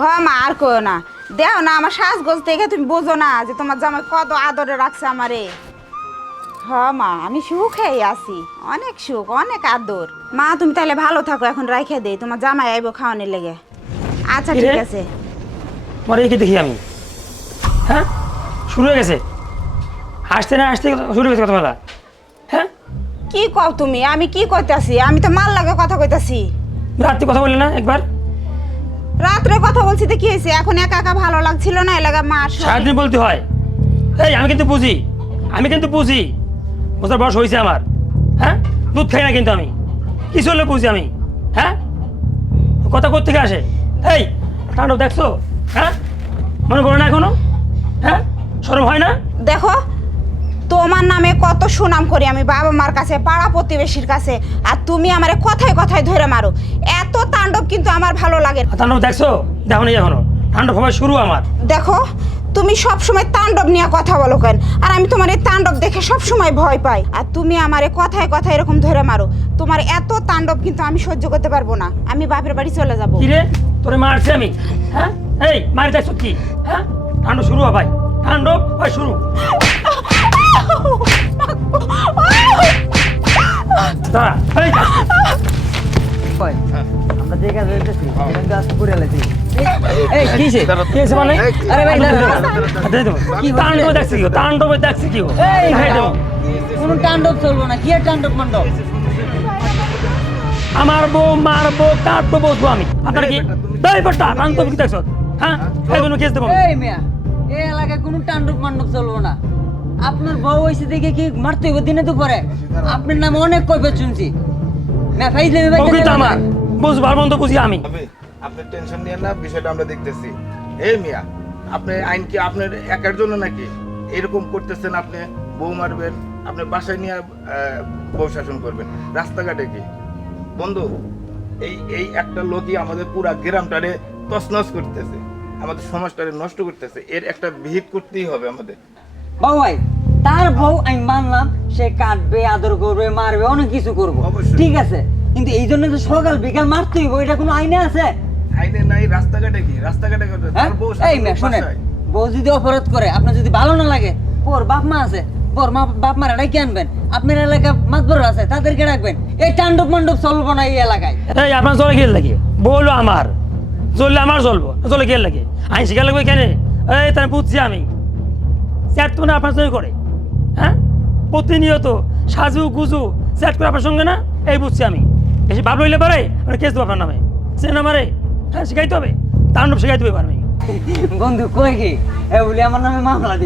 হ্যাঁ মা আর কো না দেও না আমার সাজগোজ দেখে তুমি বোঝো না যে তোমার জামাই কত আদরে রাখছে আমারে। হ্যাঁ মা আমি সুখেই আছি, অনেক সুখ অনেক আদর। মা তুমি তাহলে ভালো থাকো, এখন রাইখে দেই, তোমার জামাই আইবো খাওয়ানোর লেগে। আচ্ছা ঠিক আছে। মরে কি দেখি আমি? হ্যাঁ শুরু হয়ে গেছে, হাসতে না হাসতে শুরু হয়ে গেছে কথা বলা। হ্যাঁ কি কও তুমি? আমি কি কইতাছি? আমি তো মাল লাগে কথা কইতাছি। রাত্রি কথা বললে না একবার? রাত্রে কথা বলছি তো কি হয়েছে? এখন একা একা ভালো লাগছিল না, এলাকা মা সারাদিন বলতে হয়। এই আমি কিন্তু বুঝি, বোঝার বয়স হয়েছে আমার। হ্যাঁ দুধ খাই না কিন্তু আমি, কিছু হলে বুঝি আমি। হ্যাঁ কথা কোথেকে আসে? এই তাণ্ডব দেখছো? হ্যাঁ মনে করো না এখনো? হ্যাঁ শরম হয় না? দেখো তোমার নামে কত সুনাম করি আমি বাবা মার কাছে, পাড়া প্রতিবেশীর কাছে, আর তুমি আমারে কথায় কথায় ধরে মারো। এত তাণ্ডব কিন্তু আমার ভালো লাগে না। তাণ্ডব দেখছো? দেখো নি এখনো? তাণ্ডব হওয়া শুরু আমার। দেখো তুমি সব সময় তাণ্ডব নিয়ে কথা বলো কেন? আর আমি তোমার এই তাণ্ডব দেখে সব সময় ভয় পাই, আর তুমি আমারে কথায় কথায় এরকম ধরে মারো। তোমার এত তাণ্ডব কিন্তু আমি সহ্য করতে পারবো না, আমি বাপের বাড়ি চলে যাবো। কি রে তোরে মারছি আমি? হ্যাঁ এই মারি দেখছো কি? হ্যাঁ তাণ্ডব শুরু হয় ভাই, তাণ্ডব হয় শুরু। দাঁড়া, এই যা। আমরা যে কাজ হইতেছি সেখান থেকে আজকে করে আলাইছি। এই কিসে? কি হয়েছে মানে? আরে ভাই দাঁড়া। দে দেবো। তাণ্ডব দেখছি কি? তাণ্ডবে দেখছি কি? এই দেখাই দেবো। কোন তাণ্ডব চলবো না, কি আর তাণ্ডব মণ্ডপ? আমার বউ মারবো, কাটবো, বসবো আমি। আপনার কি এই বড়টা তাণ্ডব কি দেখছো? হ্যাঁ এই জন্য কেস দেবো। এই মিয়া, এই এলাকায় কোনো তাণ্ডব মণ্ডপ চলবো না। আপনার বউ হইছে দেখে কি মারতে হইব দিনে দুপুরে? আপনার নামে অনেক কৈফিয়ত শুনছি। না ফাইজলে ভাই বউকে তো আমার বুঝবার মতো বুঝি আমি। আপনি টেনশন নিয়েন না, বিষয়টা আমরা দেখতেছি। এই মিয়া, আপনি আইন কি আপনার একার জন্য নাকি এরকম করতেছেন? আপনি বউ মারবেন, আপনি বাসায় নিয়ে বউ শাসন করবেন, রাস্তাঘাটে কি? বন্ধু, এই এই একটা লোকই আমাদের পুরা গ্রামটারে তছনছ করতেছে, আমাদের সমাজটারে নষ্ট করতেছে। এর একটা বিহিত করতেই হবে আমাদের। বাবু ভাই, তার বউ আমি মানলাম, সে কাটবে, আদর করবে, মারবে, অনেক কিছু করবো, অবশ্যই। ঠিক আছে, কিন্তু এই জন্য যে সকাল বিকাল মারতে হইব, এটা কোনো আইনে আছে? আইনে নাই, রাস্তাঘাটে কি? রাস্তাঘাটে করতে হ্যাঁ? তার বউ এই মেয়ে শুনেন, বউ যদি অপরাধ করে, আপনার যদি ভালো না লাগে, ওর বাপ মা আছে, ওর বাপ মারা ডাকি আনবেন। আপনার এলাকায় মাতবর আছে, তাদেরকে রাখবেন। এই তাণ্ডব মণ্ডপ চলবো না এই এলাকায়। এই আপনার জলে গেল লাগে, বললো আমার জ্বললে আমার জ্বলবো, জলে গেল লাগে, আইন শিখা লাগবে কেন? এই তাই বুঝছি আমি। চ্যাট তো না আপনার সঙ্গে করে, হ্যাঁ প্রতিনিয়ত সাজু গুজু চ্যাট করে আপনার সঙ্গে না, এই বুঝছি আমি। বেশি ভাব লইলে পারে আমরা কেস দেবো আপনার নামে, সে নামারে। হ্যাঁ শিখাইতে হবে, তাণ্ডব শিখাইতে হবে আমি। বন্ধু কই কি এ বলি আমার নামে মামলা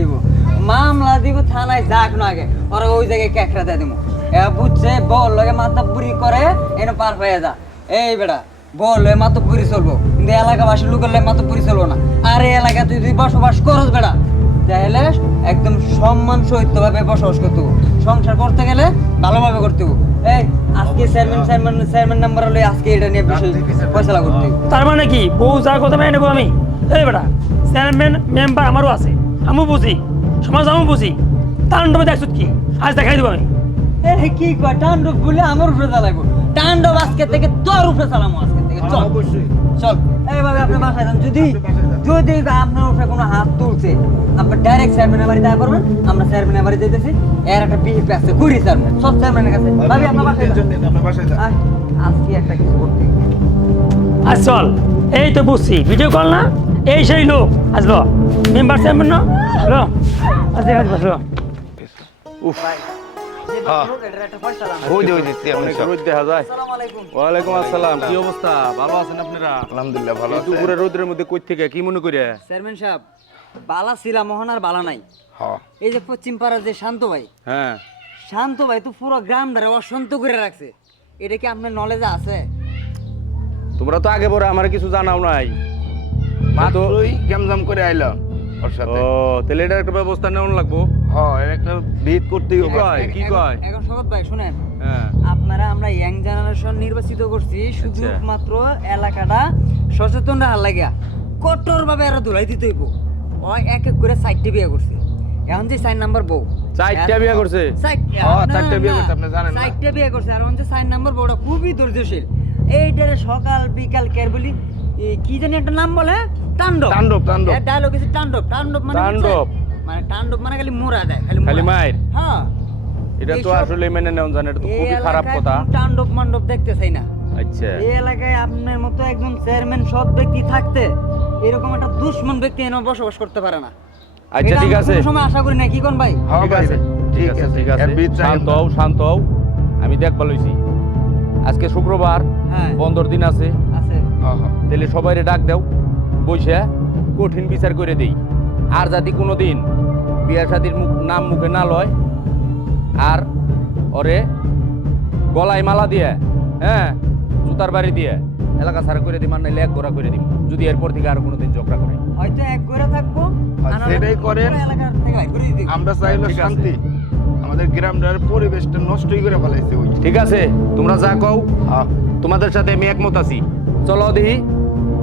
দিব, থানায় যাক না আগে, ওরা ওই জায়গায় ক্যাকড়া দিয়ে দিব। এ বুঝছে, বল লগে মাতাপুরি করে এনে পার পেয়ে যা। এই বেটা বল লগে মাতাপুরি চলবো, কিন্তু এলাকাবাসীর লোকের লগে মাতাপুরি চলবো না। আর এই এলাকায় তুই যদি বসবাস করস বেটা, তাহলে একদম সম্মান সহিত ভাবে বসবাস করতে হবে। সংসার করতে গেলে ভালোভাবে করতে হবে। এই আজকে চেয়ারম্যান নাম্বার হলে আজকে এটা নিয়ে বিষয় ফয়সালা করতে হবে। তার মানে কি বউ যার কথা মেনে নেবো আমি? এই বেটা চেয়ারম্যান মেম্বার আমারও আছে, আমিও বুঝি, সমাজ আমিও বুঝি। তাণ্ডবে দেখছো কি? আজ দেখাই দেবো আমি। কি কয় তাণ্ডব বলে আমার উপরে চালাইবো? তাণ্ডব আজকে থেকে তোর উপরে চালামো, আজকে থেকে চল অবশ্যই চল। এইভাবে আপনি বাসায় যান, যদি আপনার উপরে কোনো হাত তুলছে, আপনার ডাইরেক্ট চেয়ারম্যানের বাড়ি দেখা করবেন। আমরা চেয়ারম্যানের বাড়ি যেতেছি, এর একটা বিহিপ আছে, ঘুরি চেয়ারম্যান সব চেয়ারম্যানের কাছে। ভাবি আপনার বাসায় টেনশন নেন, আপনার বাসায় যান। আয়, আজকে একটা কিছু করতে হবে। আজ চল, এই তো বুঝছি ভিডিও কল না, এই সেই লোক আসলো মেম্বার চেয়ারম্যান না। হ্যালো আজ দেখা যাবে। উফ, যে হ্যাঁ। বাসায় হোক, এটার একটা ফয়সালা আমরা ওই যে চেয়ারম্যান সাহেব। রোদ দেখা যায়। আসসালামু আলাইকুম। ওয়ালাইকুম আসসালাম। কি অবস্থা? ভালো আছেন আপনারা? আলহামদুলিল্লাহ ভালো এই আছে। দুপুরে রোদের মধ্যে কই থেকে কি মনে করে? চেয়ারম্যান সাহেব, বালা ছিলা মোহন আর বালা নাই। হ্যাঁ, এই যে পশ্চিম পাড়ার যে শান্ত ভাই, হ্যাঁ শান্ত ভাই তো পুরো গ্রামটারে অশান্ত করে রাখছে। এটা কি আপনার নলেজে আছে? তোমরা তো আগে পরে আমার কিছু জানাও নাই। মাত্রই গ্যামজাম করে আইলাম ওর ও সাথে। তাহলে এটার একটা ব্যবস্থা নেওয়া লাগবো। হ্যাঁ, এর একটা বিহিত করতেই কি হবে। কয়? কি কয়? এখন শরৎ ভাই শুনেন, হ্যাঁ আপনারা আমরা ইয়াং জেনারেশন নির্বাচিত করছি শুধুমাত্র এলাকাটা সচেতন রাখার লাগিয়া। কঠোর ভাবে এরা ধুলাই দিতে হইব। ওই এক এক করে 4টে বিয়ে করছে। এখন যে 4 নাম্বার বউ, 4টা বিয়ে করছে? হ্যাঁ, 4টে বিয়ে করছে, আপনি জানেন না? 4টে বিয়ে করছে। আর এখন যে 4 নাম্বার বউটা খুবই ধৈর্যশীল। এইটারে সকাল বিকাল কেয়ার বলি, কি জানি একটা নাম বলে, তাণ্ডব তাণ্ডব, তাণ্ডব। এর ডায়লগ হচ্ছে তাণ্ডব তাণ্ডব মানে তাণ্ডব। বুঝছেন? মানে তাণ্ডব মানে খালি মোরা দেয় খালি খালি মোরা। মায়ের? হ্যাঁ এটা তো এইসব- আসলে মেনে নেওয়া জানে, এটা তো এই খুবই খারাপ এলাকায় কথা। কোনো তাণ্ডব মান্ডব দেখতে চাই না। আচ্ছা এই এলাকায় আপনার মতো একজন চেয়ারম্যান সৎ ব্যক্তি থাকতে এরকম একটা দুশ্মন ব্যক্তি এনে বসবাস করতে পারে না। আচ্ছা এটা ঠিক আমি আছে, কোনো সময় আশা করি না, কি কোন ভাই? হ্যাঁ ঠিক ভাই, আছে, ঠিক আছে, ঠিক আছে। এর বিচার শান্ত হও, শান্ত হও। আমি দেখবা লইছি আজকে শুক্রবার, হ্যাঁ বন্ধর দিন আছে, আছে। হ্যাঁ, হ্যাঁ। তাহলে সবাইরে ডাক দাও, বইসা কঠিন বিচার করে দেই। আর যদি কোনোদিন বিয়া শাদির নাম মুখে না লয়, আর ওরে গলায় মালা দিয়ে, হ্যাঁ, জুতার বাড়ি দিয়ে এলাকা সারা করে দিই, মানে এক গোড়া করে দিই, যদি এরপর থেকে আর কোনোদিন ঝগড়া করে। হয়তো এক করে থাকবো আর আর সেটাই করেন। পুরো এলাকার থেকে বাইর করে দিই। আমরা চাইলো ঠিক আছে। শান্তি, আমাদের গ্রামটার পরিবেশটা নষ্টই করে ফেলাইছে ওই। ঠিক আছে, তোমরা যা কও হ্যাঁ। তোমাদের সাথে আমি একমত আছি। চলো দেখি,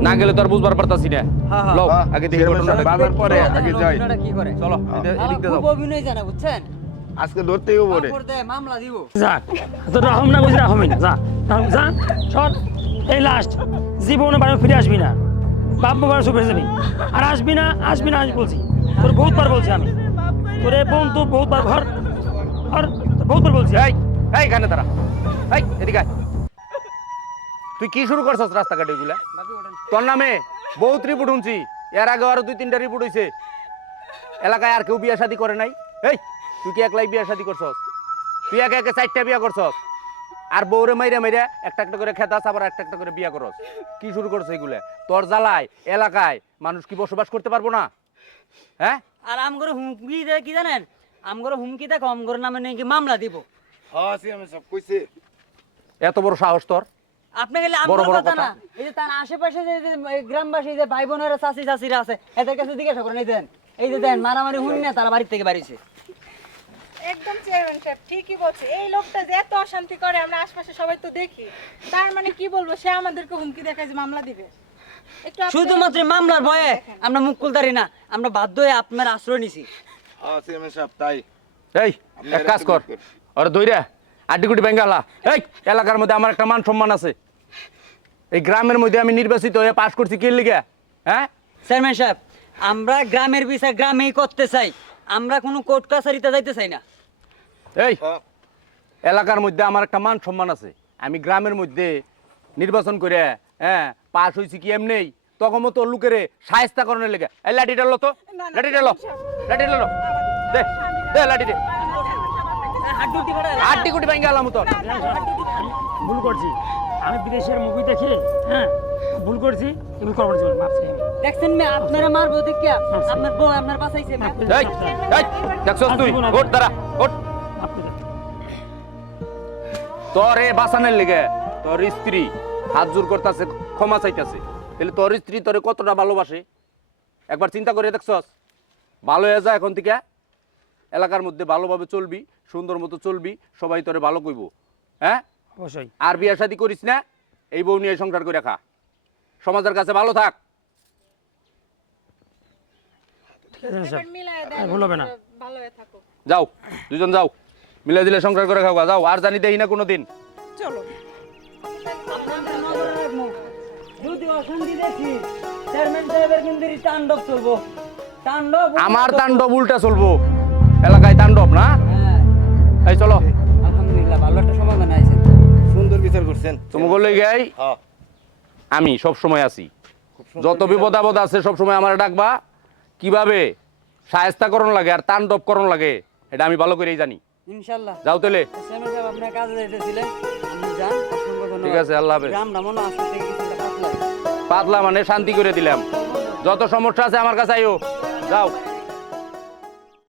না গেলে তো আর বুঝবার পারতাছি না। হ্যাঁ, হ্যাঁ। লও, হ্যাঁ, আগে দেখি চেয়ারম্যান ঘটনাটা সাহেব, কি। বাজার পরে দেখেন আগে যাই। অভিনয়টা কি করে। চলো শালা এদিক দিয়ে খুব যাও। অভিনয় জানে বুঝছেন, আজকে ধরতেই পরে। কাপড় দেয় মামলা দিব। যাক তো রহম না বুঝি রহমই না, যা যা চল, এই লাস্ট, জীবনে বাড়ি ফিরে আসবি না, বাপ বাবার সব হয়ে যাবি, আর আসবি না, আসবি না, আমি বলছি তোর বহুতবার বলছি আমি, তোর এই বোন তো বহুতবার ঘর, আর তোর বহুতবার বলছি। এই এই কানে তারা, এই এদিকে আয়। তুই কি শুরু করছস রাস্তাঘাটে এগুলা? তোর নামে বহুত রিপোর্ট শুনছি, এর আগে আরো 2-3টা রিপোর্ট হইছে। এলাকায় আর কেউ বিয়া শাদী করে নাই? এই তুই কি একলাই বিয়া শাদী করছস? তুই একে একে 4টা বিয়া করছস, আর বউরে মাইরা মাইরা একটা একটা করে খেতাস, আবার একটা একটা করে বিয়া করস। কি শুরু করছ এগুলা? তোর জ্বালায় এলাকায় মানুষ কি বসবাস করতে পারবো না? হ্যাঁ, আর আমগরে হুমকি দেয় কি জানেন, আমগরে হুমকি দেখো আমগরে নামে নাকি মামলা দিব। হ্যাঁ, চেয়ারম্যান সাহেব কইছে। এত বড় সাহস তোর? আপনি গেলে বড় আমগর বড় কথা কথা। না, এই যে তার আশেপাশে যে এই গ্রামবাসী যে ভাই বোনেরা চাচি চাচিরা আছে এদের কাছে জিজ্ঞাসা করেন, এই যে দেন মারামারি হুন না, তারা বাড়ি থেকে বাড়িছে। একদম চেয়ারম্যান সাহেব ঠিকই বলছে, এই লোকটা যে এত অশান্তি করে আমরা আশপাশে সবাই তো দেখি, তার মানে কি বলবো, সে আমাদেরকে হুমকি দেখায় যে মামলা দিবে। একটু আপনি- শুধুমাত্র মামলার ভয়ে আমরা মুখ খুলতারি না, আমরা বাধ্য হয়ে আপনার আশ্রয় নিছি। হ্যাঁ, চেয়ারম্যান সাহেব তাই। এই এক কাজ কর, ওরে দইরা আড্ডিগুটি বেঙ্গালা। এই এলাকার মধ্যে আমার একটা মান সম্মান আছে, এই গ্রামের মধ্যে আমি নির্বাচিত হয়ে পাশ করছি কি লিগে? হ্যাঁ, চেয়ারম্যান সাহেব, আমরা গ্রামের বিচার গ্রামেই করতে চাই, আমরা কোনো কোর্ট কাছারিতে যাইতে চাই না। এই হ্যাঁ। এলাকার মধ্যে আমার একটা মান সম্মান আছে, আমি গ্রামের মধ্যে নির্বাচন করে, হ্যাঁ, পাশ হয়েছি কি এমনি তখন মতো লোকেরে সায়স্তা করানোর লেগে। এই লাঠিটা লো তো, লাঠিটা লো, লাঠিটা লো, দে দে লাঠি দে, আড্ডি গুটি বেঙ্গালাম তোর। ভুল করছি, আমি বিদেশের মুভি দেখে, হ্যাঁ ভুল করছি, তুমি করবো না, মাপছি আমি। দেখছেন না আপনারা মারবো দেখিয়া, আপনার বউ আপনার বাঁচাইছে। এই এই দেখছস তুই, ওঠ দাঁড়া, ওঠ। মাপ করে দাও। তোর এ বাঁচানোর লেগে তোর স্ত্রী হাত জোর করতেছে, ক্ষমা চাইতেছে, তাহলে তোর স্ত্রী তোরে কতটা ভালোবাসে একবার চিন্তা করে দেখছস? ভালো হয়ে যা এখন থেকে, এলাকার মধ্যে ভালোভাবে চলবি, সুন্দর মতো চলবি, সবাই তোরে ভালো কইব। হ্যাঁ, অবশ্যই। আর বিয়ে শাদী করিস না, এই বউ নিয়ে সংসার করে খা, সমাজের কাছে ভালো থাক। ঠিক আছে স্যার, এবার মিলায় দেন, আর ভুল হবে না। ভালো হয়ে থাকো। যাও দুজন যাও, মিলে দিলে সংসার করে খাওয়া, যাও, আর জানি দেই না কোনোদিন। চলো। আপনাদের নজরে রাখবো, যদি অশান্তি দেখি চেয়ারম্যান সাহেবের কিন্তু তাণ্ডব চলবো, তাণ্ডব। আমার তাণ্ডব উল্টা চলবো, এলাকায় তাণ্ডব না। হ্যাঁ, এই চলো, আলহামদুলিল্লাহ ভালো একটা সমাধান আইছে। সুন্দর বিচার করছেন। তুমি বললে গাই হ্যাঁ, আমি সব সময় আছি, যত বিপদ আপদ আছে সব সময় আমার ডাকবা। কিভাবে শায়েস্তাকরণ লাগে আর তাণ্ডবকরণ লাগে এটা আমি ভালো করেই জানি। ইনশাআল্লাহ। যাও তাহলে, চেয়ারম্যান সাহেব আপনার কাজে যাইতেছিলেন, আপনি যান, অসংখ্য ধন্যবাদ। ঠিক আছে, আল্লাহ হাফেজ। গ্রামটা মনে আজকে থেকে কিছুটা পাতলা। পাতলা মানে শান্তি করে দিলাম, যত সমস্যা আছে আমার কাছে আইও, যাও।